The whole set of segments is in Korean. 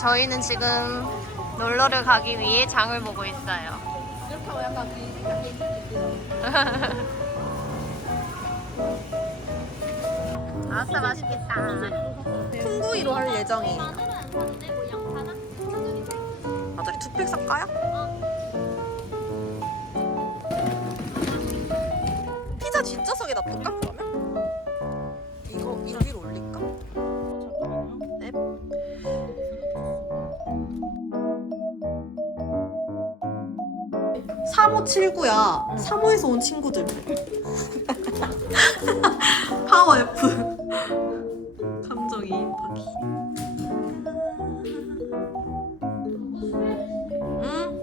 저희는 지금 놀러를 가기 위해 장을 보고 있어요. 이렇게 하고 약간 아싸 맛있겠다. 풍구이로 할 예정이에요. 마늘은 안 사는데 뭐 양파나 한정이 아들이 투팩 쌀까요? 3579야. 3호에서 온 친구들. 파워 F. 감정 이입하기. 응?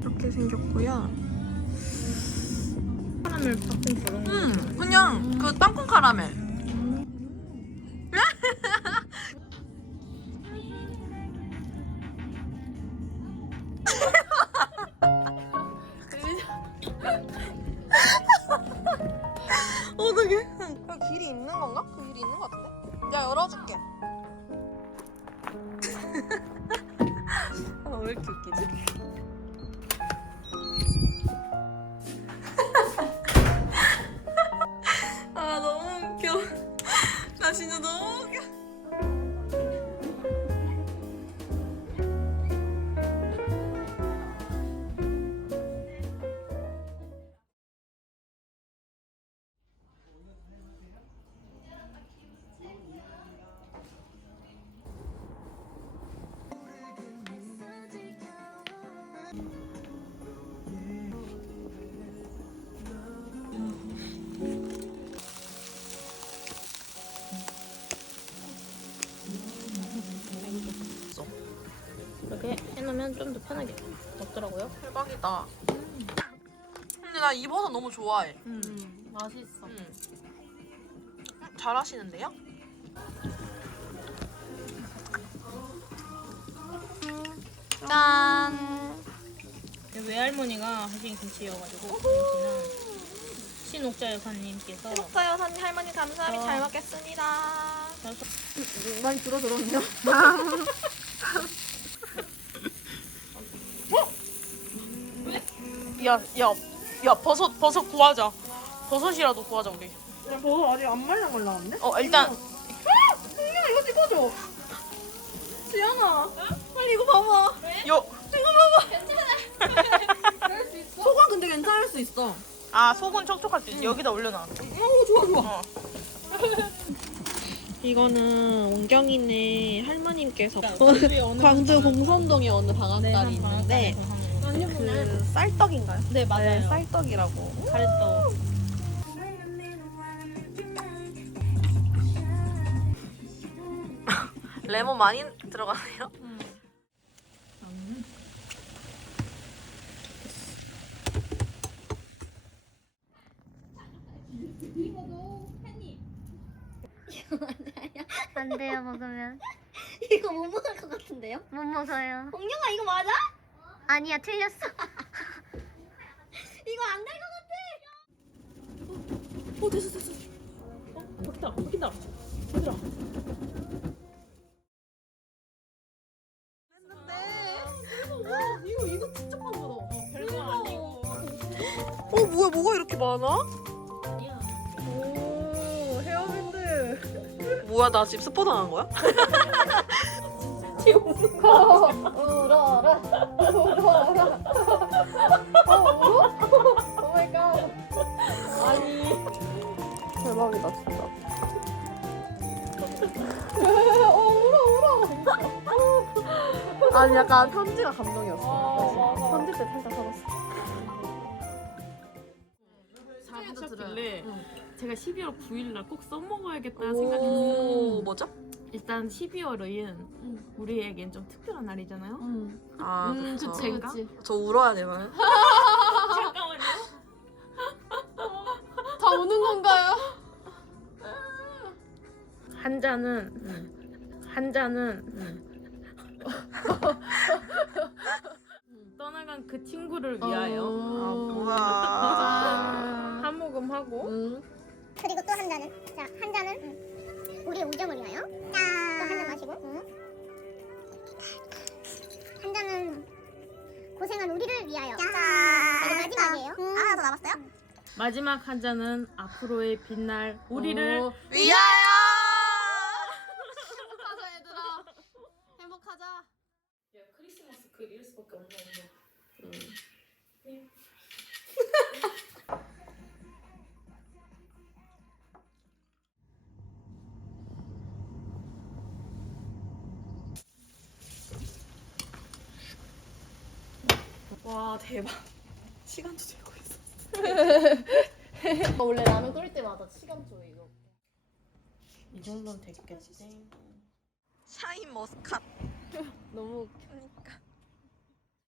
이렇게 생겼고요. 카라멜 같은 그런 거. 음, 그냥 그 땅콩 카라멜. 어떡해? 그 길이 있는 건가? 그 길이 있는 것 같은데? 야 열어줄게. 아, 왜 이렇게 웃기지? 해놓으면 좀더 편하게 먹더라고요. 대박이다. 근데 나 이 버섯 너무 좋아해. 음, 맛있어. 음. 잘하시는데요? 짠. 외할머니가 하신 김치여가지고 신옥자 여사님께서 옥사 여사님 할머니 감사합니다. 잘 먹겠습니다. 많이 줄어들었네요. 야, 야, 야 버섯 버섯 구하자. 버섯이라도 구하자 우리. 버섯 아직 안 말랑 말랑한데? 어 일단 승민아 이거 찍어줘. 지연아, 빨리 이거 봐봐. 요. 소가 근데 괜찮을 수 있어. 아 속은 촉촉할 수 있어. 여기다 올려놔. 오 좋아 좋아. 어. 이거는 광주에 어느 광주 공선동에 어느 방앗간이 네, 있는데 그 쌀떡인가요? 네 맞아요. 쌀떡이라고 가래떡. 레몬 많이 들어가네요. 안 돼요, 먹으면. 이거 못 먹을 것 같은데요? 못 먹어요. 공룡아 이거 맞아? 아니야, 틀렸어. 이거 안 될 것 같아. 어 됐어 됐어. 어 바뀐다 바뀐다. 얘들아. 이거 이거 진짜 많아. 어, 별거 아니고. 어 뭐야 뭐가 이렇게 많아? 아니야. 오 헤어밴드. 뭐야 나 지금 스포 당한 거야? 울어라. 울어라. 오 마이 갓. 대박이다 진짜. 아니 약간 편지가 감동이었어. 편지 때 살짝 살았어. 하셨길래 제가 12월 9일 날 꼭 써먹어야겠다 오 생각했어요. 뭐죠? 일단 12월은 응. 우리에겐 좀 특별한 날이잖아요. 응. 아, 음, 그쵸. 그치, 제가? 그치. 저 울어야 되나요? 잠깐만요. 다 오는 건가요? 한 잔은 한 잔은 떠나간 그 친구를 위하여 어. 아, 한 모금 하고 음. 그리고 또 한 잔은 자, 한 잔은 우리 우정을 위하여. 짠. 고생한 우리를 위하여. 짠. 마지막이에요. 아, 더 남았어요? 마지막 한 잔은 앞으로의 빛날 우리를 오, 위하여! 행복하자 얘들아. 행복하자. 야 크리스마스 그 이럴 수밖에 없나 본데. 와 대박. 시간도 되고 있어. 원래 라면 끓일 때마다 시간 줘 이거. 이 정도는 됐겠지. 샤인 머스캇. 너무 웃겨.